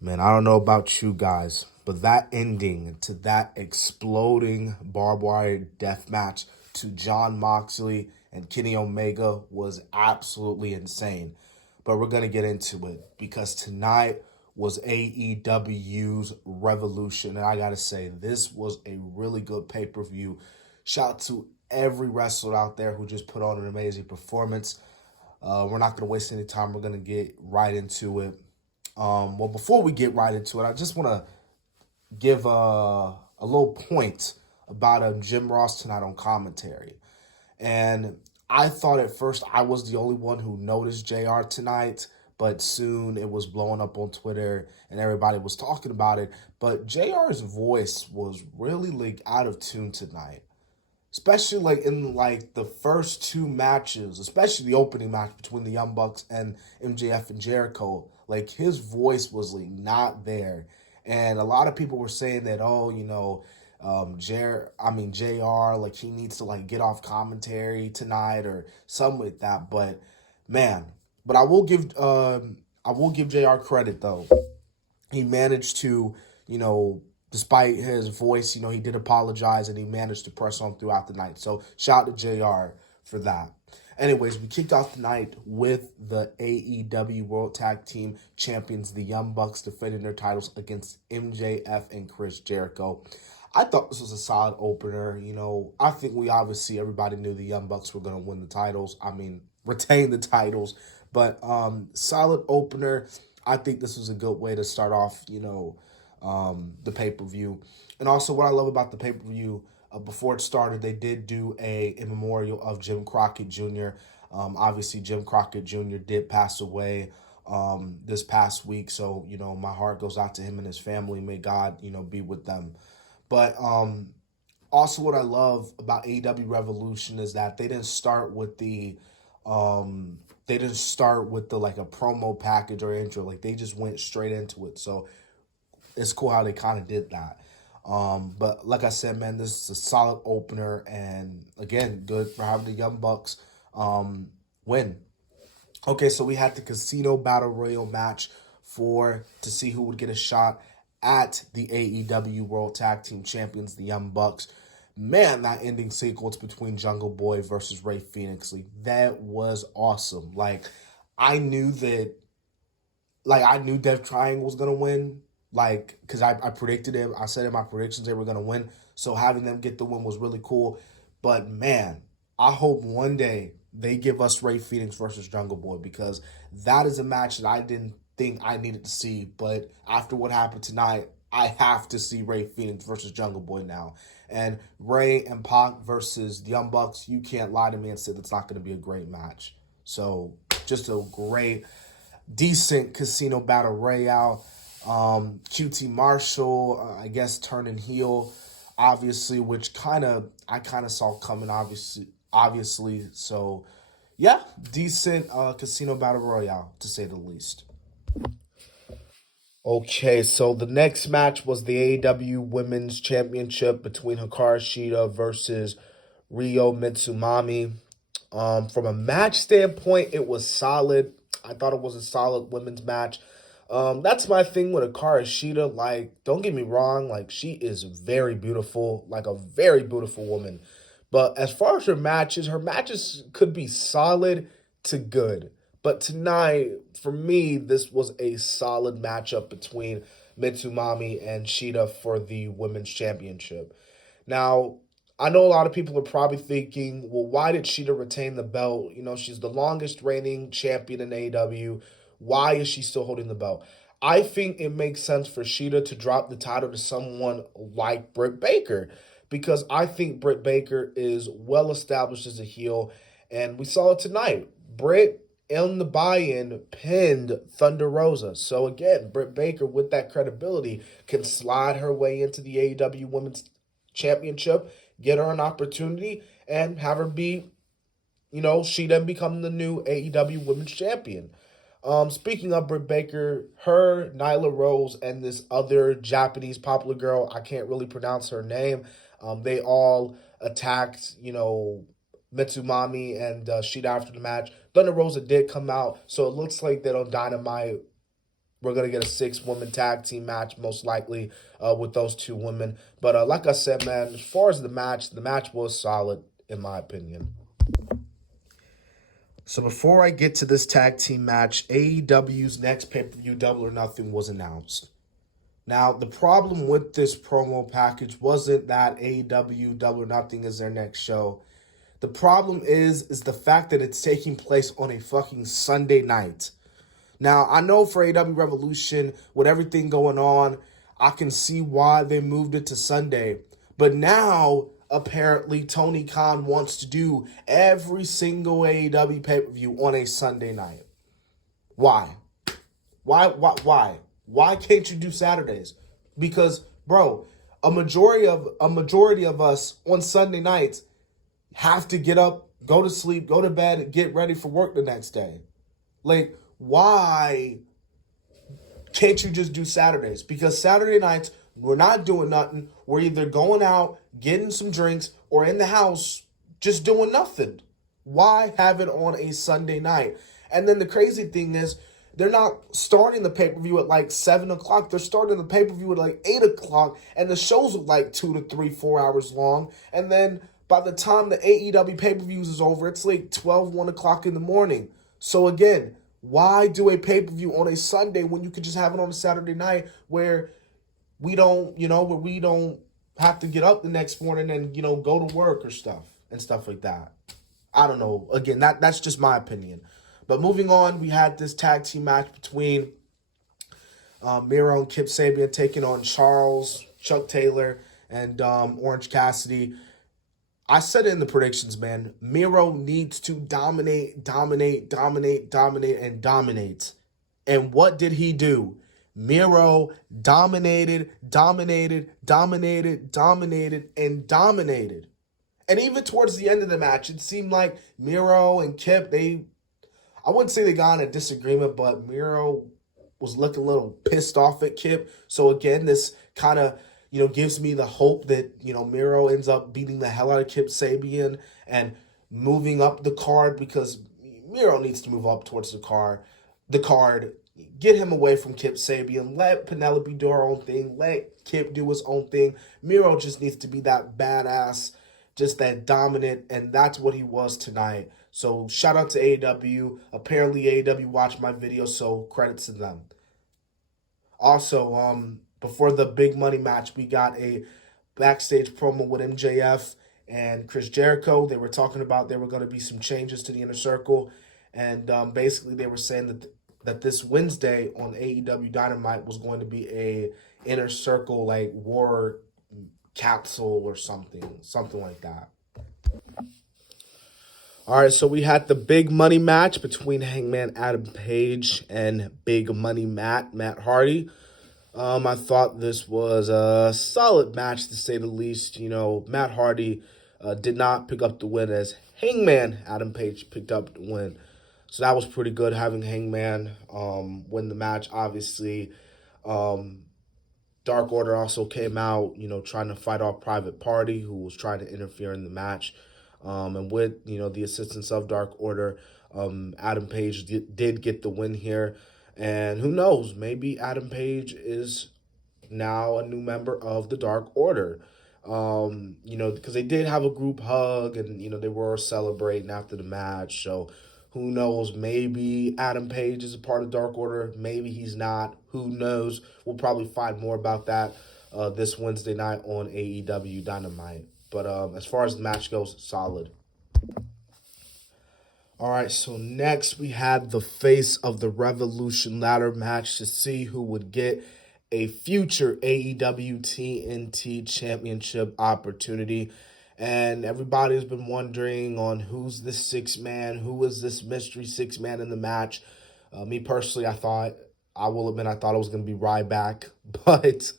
Man, I don't know about you guys, but that ending to that exploding barbed wire death match to John Moxley and Kenny Omega was absolutely insane. But we're going to get into it because tonight was AEW's Revolution. And I got to say, this was a really good pay per view. Shout out to every wrestler out there who just put on an amazing performance. We're not going to waste any time. We're going to get right into it. Well, before we get right into it, I just want to give a little point about Jim Ross tonight on commentary. And I thought at first I was the only one who noticed JR tonight, but soon it was blowing up on Twitter and everybody was talking about it. But JR's voice was really like out of tune tonight. Especially like in like the first two matches, especially the opening match between the Young Bucks and MJF and Jericho, like his voice was like not there. And a lot of people were saying that, oh, JR, like he needs to like get off commentary tonight or something like that. But man, but I will give JR credit though. He managed to, despite his voice, he did apologize and he managed to press on throughout the night. So shout out to JR for that. Anyways, we kicked off the night with the AEW World Tag Team Champions, the Young Bucks, defending their titles against MJF and Chris Jericho. I thought this was a solid opener. I think everybody knew the Young Bucks were going to win the titles. Retain the titles. But solid opener. I think this was a good way to start off, the pay-per-view. And also what I love about the pay-per-view, before it started, they did do a memorial of Jim Crockett Jr. Obviously, Jim Crockett Jr. did pass away this past week. So, my heart goes out to him and his family. May God, be with them. But also what I love about AEW Revolution is that they didn't start with like a promo package or intro. Like they just went straight into it. So it's cool how they kind of did that. But like I said, man, this is a solid opener, and again, good for having the Young Bucks win. Okay, so we had the Casino Battle Royal match to see who would get a shot at the AEW World Tag Team Champions, the Young Bucks. Man, that ending sequence between Jungle Boy versus Ray Phoenix, that was awesome. I knew Death Triangle was gonna win. Because I predicted it. I said in my predictions they were going to win. So having them get the win was really cool. But, man, I hope one day they give us Ray Phoenix versus Jungle Boy, because that is a match that I didn't think I needed to see. But after what happened tonight, I have to see Ray Phoenix versus Jungle Boy now. And Ray and Pac versus the Young Bucks, you can't lie to me and say that's not going to be a great match. So just a great, decent Casino Battle Royale. QT Marshall, I guess, turning heel, obviously, which I kind of saw coming, obviously. So, yeah, decent Casino Battle Royale, to say the least. Okay, so the next match was the AEW Women's Championship between Hikaru Shida versus Ryo Mitsumami. From a match standpoint, it was solid. I thought it was a solid women's match. That's my thing with Hikaru Shida. Don't get me wrong, she is very beautiful, a very beautiful woman. But as far as her matches could be solid to good. But tonight, for me, this was a solid matchup between Mitsumami and Shida for the Women's Championship. Now, I know a lot of people are probably thinking, well, why did Shida retain the belt? She's the longest reigning champion in AEW. Why is she still holding the belt? I think it makes sense for Shida to drop the title to someone like Britt Baker, because I think Britt Baker is well established as a heel, and we saw it tonight. Britt in the buy-in pinned Thunder Rosa. So again, Britt Baker, with that credibility, can slide her way into the AEW Women's Championship, get her an opportunity, and have her be, she then become the new AEW Women's Champion. Speaking of Britt Baker, her, Nyla Rose, and this other Japanese popular girl, I can't really pronounce her name. They all attacked, Mitsumami and Shida after the match. Thunder Rosa did come out, so it looks like that on Dynamite, we're going to get a 6-woman tag team match, most likely, with those 2 women. But like I said, man, as far as the match was solid, in my opinion. So before I get to this tag team match, AEW's next pay-per-view, Double or Nothing, was announced. Now, the problem with this promo package wasn't that AEW Double or Nothing is their next show. The problem is the fact that it's taking place on a fucking Sunday night. Now, I know for AEW Revolution, with everything going on, I can see why they moved it to Sunday. But now, apparently, Tony Khan wants to do every single AEW pay-per-view on a Sunday night. Why? Why can't you do Saturdays? Because, bro, a majority of us on Sunday nights have to get up, go to sleep, go to bed, and get ready for work the next day. Like, why can't you just do Saturdays? Because Saturday nights, we're not doing nothing. We're either going out, getting some drinks, or in the house, just doing nothing. Why have it on a Sunday night? And then the crazy thing is, they're not starting the pay-per-view at like 7 o'clock. They're starting the pay-per-view at like 8 o'clock. And the shows are like 2 to 3, 4 hours long. And then by the time the AEW pay-per-views is over, it's like 12, 1 o'clock in the morning. So again, why do a pay-per-view on a Sunday when you could just have it on a Saturday night where we don't have to get up the next morning and, go to work or stuff like that. I don't know. Again, that's just my opinion. But moving on, we had this tag team match between Miro and Kip Sabian taking on Charles, Chuck Taylor, and Orange Cassidy. I said it in the predictions, man. Miro needs to dominate. And what did he do? Miro dominated. And even towards the end of the match, it seemed like Miro and Kip, I wouldn't say they got in a disagreement, but Miro was looking a little pissed off at Kip. So again, this kind of, gives me the hope that, Miro ends up beating the hell out of Kip Sabian and moving up the card, because Miro needs to move up towards the card. Get him away from Kip Sabian. Let Penelope do her own thing. Let Kip do his own thing. Miro just needs to be that badass, just that dominant, and that's what he was tonight. So shout out to AEW. Apparently AEW watched my video, so credits to them. Also, before the big money match, we got a backstage promo with MJF and Chris Jericho. They were talking about there were going to be some changes to the Inner Circle, and basically they were saying that this Wednesday on AEW Dynamite was going to be a Inner Circle like war capsule or something like that. All right, so we had the big money match between Hangman Adam Page and Big Money Matt Hardy. I thought this was a solid match, to say the least. Matt Hardy did not pick up the win, as Hangman Adam Page picked up the win. So that was pretty good, having Hangman win the match. Obviously, Dark Order also came out, trying to fight off Private Party, who was trying to interfere in the match. And with, the assistance of Dark Order, Adam Page did get the win here. And who knows, maybe Adam Page is now a new member of the Dark Order. Because they did have a group hug and, they were celebrating after the match. So who knows, maybe Adam Page is a part of Dark Order. Maybe he's not. Who knows? We'll probably find more about that this Wednesday night on AEW Dynamite. But as far as the match goes, solid. All right, so next we had the Face of the Revolution ladder match to see who would get a future AEW TNT Championship opportunity. And everybody's been wondering on who's this sixth man, who is this mystery sixth man in the match. Me personally, I thought it was going to be Ryback, but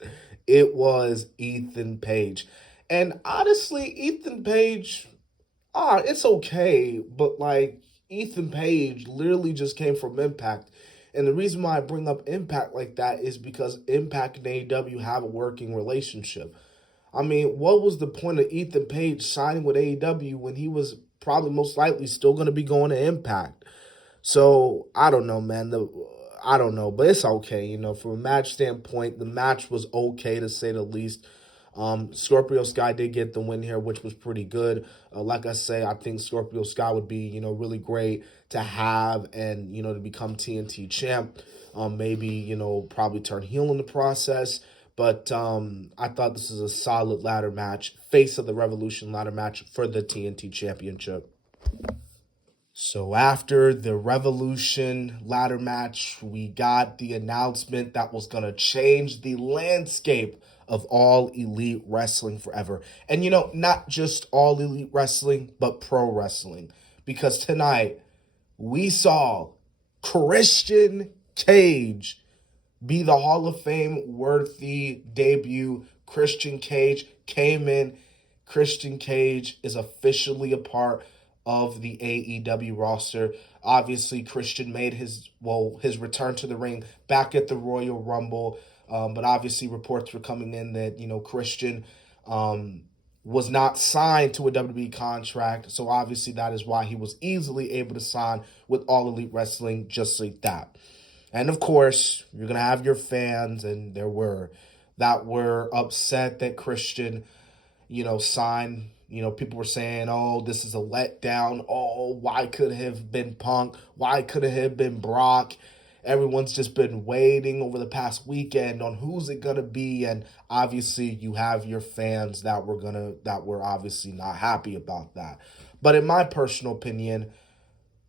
it was Ethan Page. And honestly, Ethan Page, it's okay, but Ethan Page literally just came from Impact. And the reason why I bring up Impact like that is because Impact and AEW have a working relationship. I mean, what was the point of Ethan Page signing with AEW when he was probably most likely still going to be going to Impact? So, I don't know, man. I don't know, but it's okay. From a match standpoint, the match was okay to say the least. Scorpio Sky did get the win here, which was pretty good. Like I say, I think Scorpio Sky would be, really great to have and, to become TNT champ. Maybe, probably turn heel in the process. But I thought this is a solid ladder match, face of the Revolution ladder match for the TNT championship. So after the Revolution ladder match, we got the announcement that was going to change the landscape of all elite wrestling forever. And, not just all elite wrestling, but pro wrestling. Because tonight, we saw Christian Cage be the Hall of Fame worthy debut. Christian Cage came in. Christian Cage is officially a part of the AEW roster. Obviously, Christian made his return to the ring back at the Royal Rumble. But obviously, reports were coming in that, Christian was not signed to a WWE contract. So obviously, that is why he was easily able to sign with All Elite Wrestling just like that. And of course, you're going to have your fans, and there were, that were upset that Christian, signed. People were saying, oh, this is a letdown. Oh, why could it have been Punk? Why could it have been Brock? Everyone's just been waiting over the past weekend on who's it going to be. And obviously, you have your fans that were obviously not happy about that. But in my personal opinion,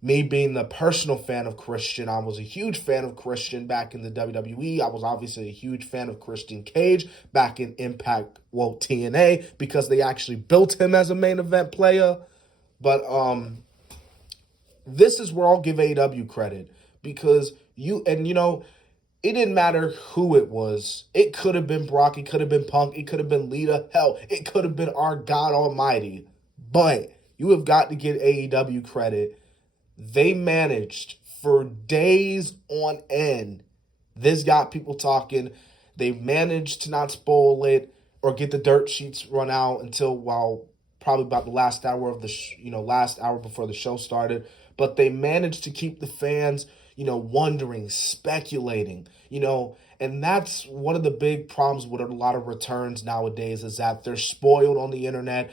me being the personal fan of Christian, I was a huge fan of Christian back in the WWE. I was obviously a huge fan of Christian Cage back in Impact, TNA, because they actually built him as a main event player. But this is where I'll give AEW credit, because it didn't matter who it was. It could have been Brock, it could have been Punk, it could have been Lita, hell, it could have been our God Almighty. But you have got to give AEW credit. They managed for days on end. This got people talking. They managed to not spoil it or get the dirt sheets run out until, probably about the last hour of the, last hour before the show started. But they managed to keep the fans, wondering, speculating, and that's one of the big problems with a lot of returns nowadays, is that they're spoiled on the internet.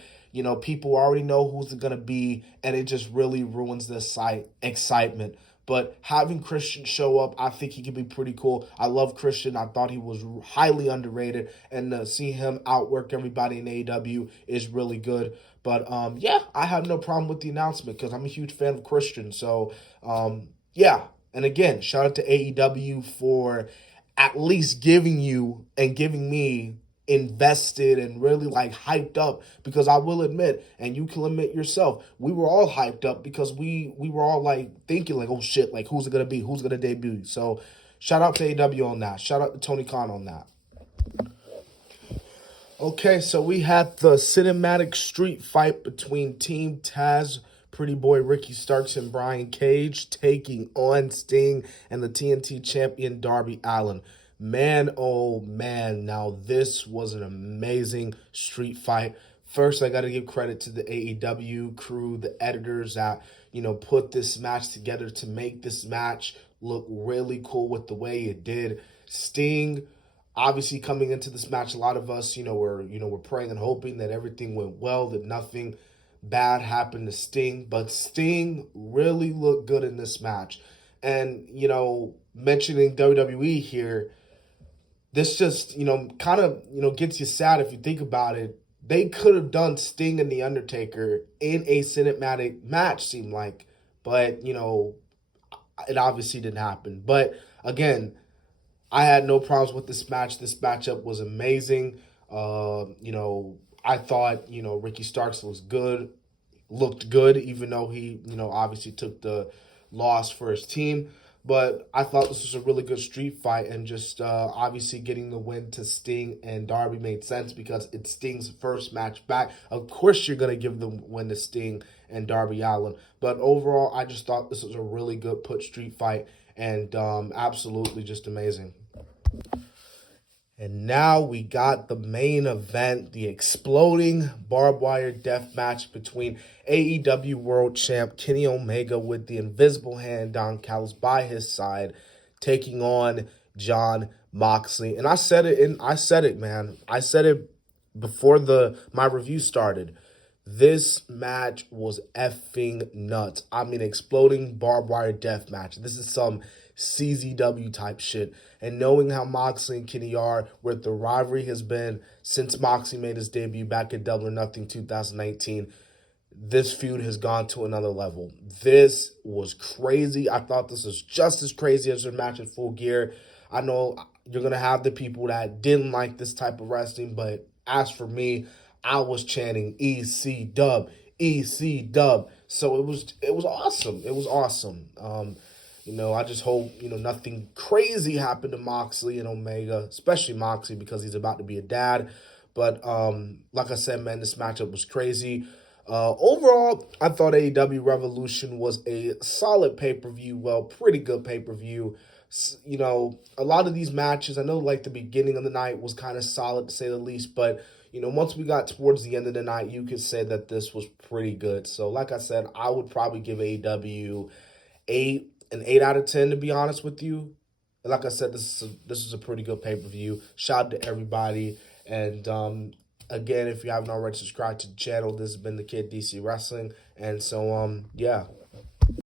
People already know who's it going to be, and it just really ruins the excitement. But having Christian show up, I think he could be pretty cool. I love Christian. I thought he was highly underrated, and to see him outwork everybody in AEW is really good. But, I have no problem with the announcement because I'm a huge fan of Christian. So, yeah. And again, shout out to AEW for at least giving you and giving me invested and really hyped up, because I will admit, and you can admit yourself, we were all hyped up because we were all thinking oh shit, who's it gonna be, who's gonna debut. So shout out to AEW on that, shout out to Tony Khan on that. Okay, so we had the cinematic street fight between Team Taz, Pretty Boy Ricky Starks, and Brian Cage taking on Sting and the TNT champion Darby Allin. Man, oh man, now this was an amazing street fight. First, I got to give credit to the AEW crew, the editors that, put this match together to make this match look really cool with the way it did. Sting, obviously coming into this match, a lot of us, we're praying and hoping that everything went well, that nothing bad happened to Sting. But Sting really looked good in this match. And, mentioning WWE here, this just, kind of, gets you sad if you think about it. They could have done Sting and The Undertaker in a cinematic match, seemed like. But, it obviously didn't happen. But, again, I had no problems with this match. This matchup was amazing. I thought, Ricky Starks looked good, even though he, obviously took the loss for his team. But I thought this was a really good street fight, and just obviously getting the win to Sting and Darby made sense because it's Sting's first match back. Of course, you're going to give the win to Sting and Darby Allin. But overall, I just thought this was a really good put street fight, and absolutely just amazing. And now we got the main event, the exploding barbed wire death match between AEW World Champ Kenny Omega with the invisible hand Don Callis by his side, taking on John Moxley. And I said it, man. I said it before my review started. This match was effing nuts. I mean, exploding barbed wire death match. This is some CZW type shit. And knowing how Moxley and Kenny are, where the rivalry has been since Moxley made his debut back at Double or Nothing 2019, this feud has gone to another level. This was crazy. I thought this was just as crazy as their match at Full Gear. I know you're going to have the people that didn't like this type of wrestling, but as for me, I was chanting EC dub, EC dub. So it was awesome. It was awesome. I just hope, nothing crazy happened to Moxley and Omega, especially Moxley because he's about to be a dad. But like I said, man, this matchup was crazy. Overall, I thought AEW Revolution was a solid pay-per-view. Well, pretty good pay-per-view. A lot of these matches, I know like the beginning of the night was kind of solid to say the least, but once we got towards the end of the night, you could say that this was pretty good. So like I said, I would probably give AEW an 8 out of 10 to be honest with you. And like I said, this is a pretty good pay-per-view. Shout out to everybody. And again, if you haven't already subscribed to the channel, this has been the Kid DC Wrestling. And so yeah.